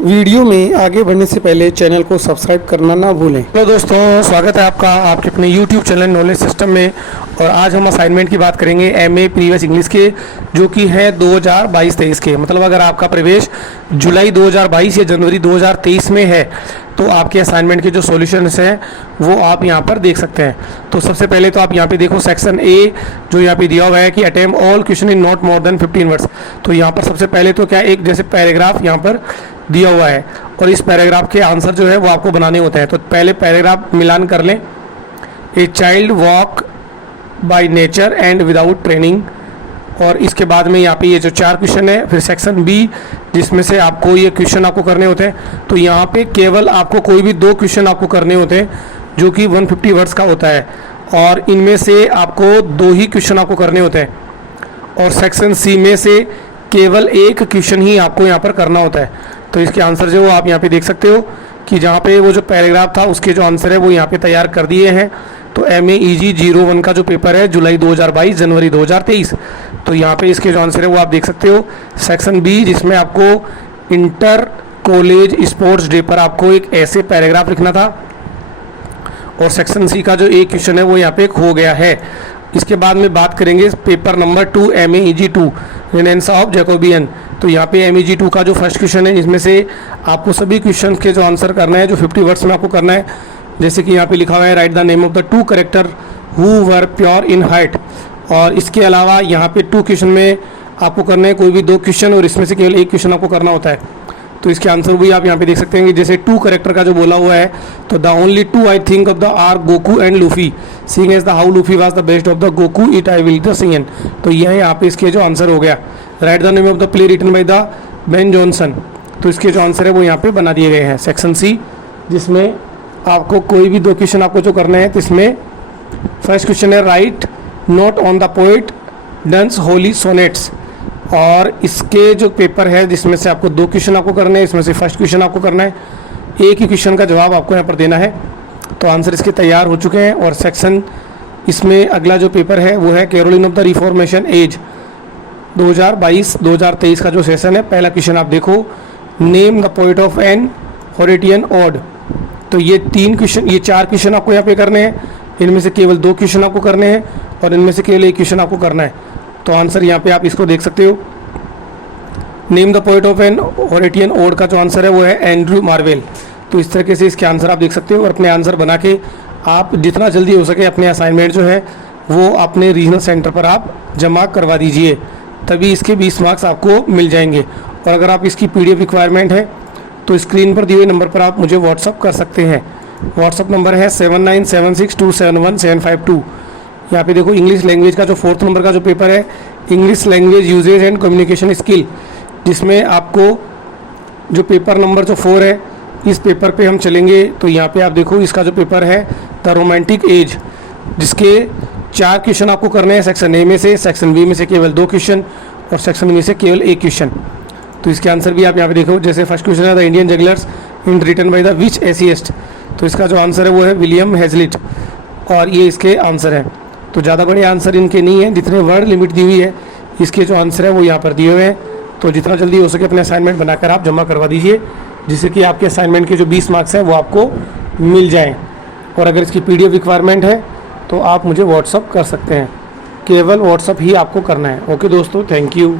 Video में आगे बढ़ने से पहले चैनल को सब्सक्राइब करना ना भूलें। हेलो दोस्तों, स्वागत है आपका आपके अपने YouTube चैनल नॉलेज सिस्टम में। और आज हम असाइनमेंट की बात करेंगे एमए प्रीवियस इंग्लिश के, जो कि है 2022-23 के। मतलब अगर आपका प्रवेश जुलाई 2022 या जनवरी 2023 में है तो आपके असाइनमेंट के जो सॉल्यूशंस हैं वो आप यहाँ पर देख सकते हैं। तो सबसे पहले तो आप यहाँ पे देखो सेक्शन ए जो यहाँ पे दिया हुआ है कि attempt all question in not more than 15 words. तो यहाँ पर सबसे पहले तो क्या एक जैसे पैराग्राफ यहाँ पर दिया हुआ है और इस पैराग्राफ के आंसर जो है वो आपको बनाने होते हैं। तो पहले पैराग्राफ मिलान कर लें। A child walk by nature and without training. और इसके बाद में यहाँ पे ये जो 4 क्वेश्चन है, फिर सेक्शन बी जिसमें से आपको ये क्वेश्चन आपको करने होते हैं। तो यहाँ पे केवल आपको कोई भी 2 क्वेश्चन आपको करने होते हैं जो कि 150 वर्ड्स का होता है, और इनमें से आपको 2 ही क्वेश्चन आपको करने होते हैं। और सेक्शन सी में से केवल 1 क्वेश्चन ही आपको यहाँ पर करना होता है। तो इसके आंसर जो आप यहाँ पे देख सकते हो कि जहाँ पे वो जो पैराग्राफ था उसके जो आंसर है वो यहाँ पे तैयार कर दिए हैं। तो MA EG 01 का जो पेपर है जुलाई 2022 जनवरी 2023, तो यहाँ पे इसके जो आंसर है वो आप देख सकते हो। सेक्शन बी जिसमें आपको इंटर कॉलेज स्पोर्ट्स डे पर आपको एक ऐसे पैराग्राफ लिखना था, और सेक्शन सी का जो एक क्वेश्चन है वो यहाँ पे हो गया है। इसके बाद में बात करेंगे paper number 2 MA EG 2 renaissance of Jacobean. तो यहाँ पे MA EG 2 का जो फर्स्ट क्वेश्चन है इसमें से आपको सभी क्वेश्चन के जो आंसर करना है जो 50 वर्ड्स में आपको करना है। जैसे कि यहाँ पे लिखा हुआ है right the name of the 2 character who were pure in height. और इसके अलावा यहाँ पे 2 क्वेश्चन में आपको करना है कोई भी 2 क्वेश्चन, और इसमें से केवल 1 क्वेश्चन आपको करना होता है। तो इसके आंसर भी आप यहाँ पे देख सकते हैं कि जैसे 2 कैरेक्टर का जो बोला हुआ है, तो the only 2 I think of the are Goku and Luffy, seeing as the how Luffy was the best of the Goku it I will the singing. तो यह यहाँ पे इसके जो आंसर हो गया। Write the name of the play written by the Ben Jonson. तो इसके जो आंसर है वो यहाँ पे बना दिए गए हैं। सेक्शन सी जिसमें आपको कोई भी 2 क्वेश्चन आपको जो करना है, तो इसमें फर्स्ट क्वेश्चन है write note on the poet Donne's holy sonnets. और इसके जो पेपर है जिसमें से आपको 2 क्वेश्चन आपको करने हैं, इसमें से फर्स्ट क्वेश्चन आपको करना है, एक ही क्वेश्चन का जवाब आपको यहाँ पर देना है। तो आंसर इसके तैयार हो चुके हैं। और सेक्शन इसमें अगला जो पेपर है वो है Caroline of the Reformation age 2022-2023 का जो सेशन है। पहला क्वेश्चन आप देखो, name the poet of an Horatian ode. तो ये 4 क्वेश्चन आपको यहाँ पे करने हैं। इनमें से केवल 2 क्वेश्चन आपको करने हैं और इनमें से केवल 1 क्वेश्चन आपको करना है। तो आंसर यहाँ पे आप इसको देख सकते हो। Name the poet of an Horatian ode का जो आंसर है वो है एंड्रू मार्वेल। तो इस तरीके से इसके आंसर आप देख सकते हो, और अपने आंसर बना के आप जितना जल्दी हो सके अपने असाइनमेंट जो है वो अपने रीजनल सेंटर पर आप जमा करवा दीजिए, तभी इसके 20 मार्क्स आपको मिल जाएंगे। और अगर आप इसकी PDF रिक्वायरमेंट है तो स्क्रीन पर दिए हुए नंबर पर आप मुझे व्हाट्सअप कर सकते हैं। व्हाट्सअप नंबर है 7976271752। यहाँ पे देखो इंग्लिश लैंग्वेज का जो 4th नंबर का जो पेपर है, English language usage and communication skill, जिसमें आपको जो पेपर नंबर जो 4 है इस पेपर पे हम चलेंगे। तो यहाँ पे आप देखो इसका जो पेपर है द रोमांटिक एज, जिसके 4 क्वेश्चन आपको करने हैं सेक्शन ए में से, सेक्शन बी में से केवल 2 क्वेश्चन और सेक्शन में से केवल 1 क्वेश्चन। तो इसके आंसर भी आप यहाँ पे देखो। जैसे फर्स्ट क्वेश्चन है the Indian jugglers in written by the which easiest. तो इसका जो आंसर है वो है विलियम हेजलिट, और ये इसके आंसर हैं। तो ज़्यादा बड़े आंसर इनके नहीं हैं, जितने वर्ड लिमिट दी हुई है इसके जो आंसर है वो यहाँ पर दिए हुए हैं। तो जितना जल्दी हो सके अपने असाइनमेंट बनाकर आप जमा करवा दीजिए, जिससे कि आपके असाइनमेंट के जो 20 मार्क्स हैं वो आपको मिल जाएँ। और अगर इसकी PDF रिक्वायरमेंट है तो आप मुझे व्हाट्सअप कर सकते हैं, केवल व्हाट्सअप ही आपको करना है। ओके दोस्तों, थैंक यू।